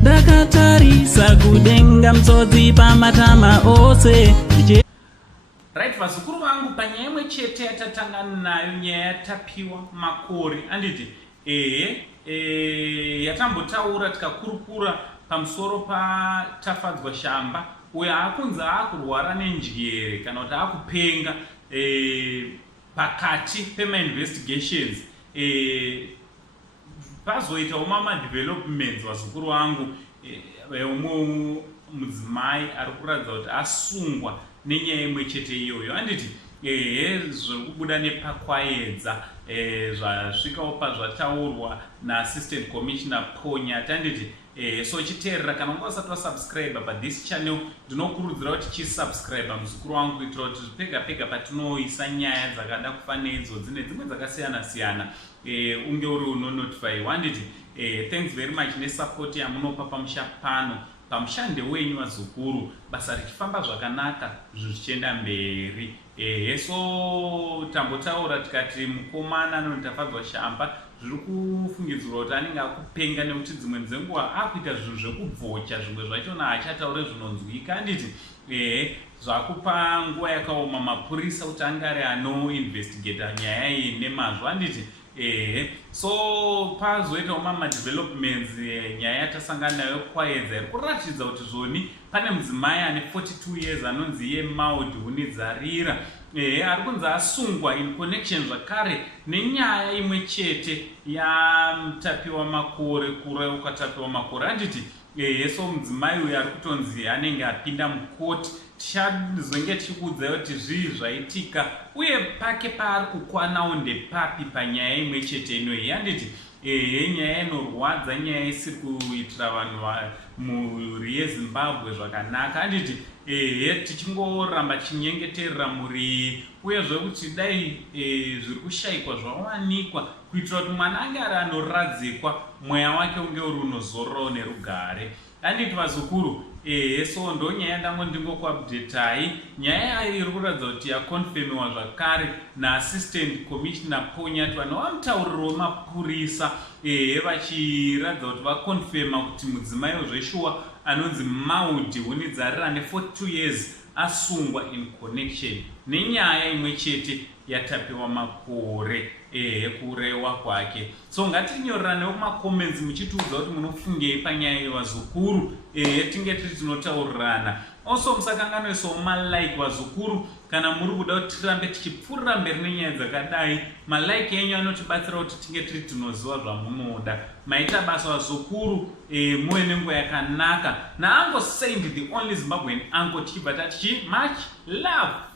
Ndakatarisa kudenga mtsotsi pamatama ose. Right, vazukuru vangu, panyaya imwe chete yatatangana nayo, nyaya yatapiwa makore. Anditi yatambotaura tikakurukura pamusoro patafadzwa shamba uyo akunzi akurwara nenjere kana kuti akupenga pakati pemainvestigations. Pazoitawo mamadevelopments vazukuru vangu, umwe mudzimai ari kuratidza kuti asungwa nenyaya imwe chete iyoyo. Anditi zviri kubuda nepakwaedza zvasvikawo pazvataurwa naAssistant Commissioner Ponyati. Anditi so chiteerera, kana unga usati wasubscribe pathis channel, ndinokurudzira kuti chisubscribe muzukuru wangu, kuitira kuti pega pega patinoisa nyaya dzakada kufana idzo dzine dzimwe dzakasiyana siyana unge uri unonotifyiwa. Anditi thanks very much nesupport yamunopa pamusha pano, pamushande wenyu vazukuru, basa richifamba zvakanaka zvichienda mberi. So tambotaura tikati mukomana anotafadzwa shamba, zviri kufungidzirwa kuti anenge akupenga nekuti dzimwe dzenguva akuita zvinhu zvekubvocha, zvimwe zvachona achataure zvinonzwika. Anditi zvakupa nguva yakaoma mapurisa kuti angari anoinvestigata nyaya iyi nemazvo. Anditi so pazoitawo mamadevelopments, nyaya yatasangana nayo kwaedza iri kuratidza kuti zvoni pane mudzimai ane 42 years anonzi iye Maud Hunidzarira ari kunzi asungwa in connection zvakare nenyaya imwe chete yamutapiwa makore, kureuka tapiwa makore. Anditi so mudzimai uyu ari kutonzi anenge apinda mukoti. Tichazenge tichikuudzai kuti zvii zvaitika uye pake paari kukwanawo ndepapi panyaya imwe chete inoyi. Anditi nyaya inorwadza, nyaya isiri kuitira vanhu mhuri yeZimbabwe zvakanaka. Anditi tichingoramba chinyengeterera muri uyezve kuti dai zviri kushayikwa zvawanikwa kuitira kuti mwana ange ari anoradzikwa, mweya wake unge uri unozororawo nerugare. Anditi vazukuru, so ndo nyaya ndingokuupdatai. Nyaya iri kuratidza kuti yakonfirmiwa zvakare naAssistant Commissioner Ponyati, vanova mutauriri wemapurisa vachiratidza kuti vakonfirma kuti mudzimai wezveshuwa anonzi Maud Hunidzarira ane 42 years asungwa in connection nenyaya imwe chete yatapiwa makore kurewa kwake. So ngatinyoreranewo kumacomments muchitiudza kuti munofungei panyaya yevazukuru, tinge tiri tinotaurirana. Also musakanganwisawo malike vazukuru, kana muri kuda kuti tirambe tichipfuurira mberi nenyaya dzakadai. Malike enyu anotibatsira kuti tinge tiri tinoziva zvamunoda. Maita basa vazukuru, muve nenguva yakanaka. naUncle Saint, the only Zimbabwean uncle, tichibva tati much love.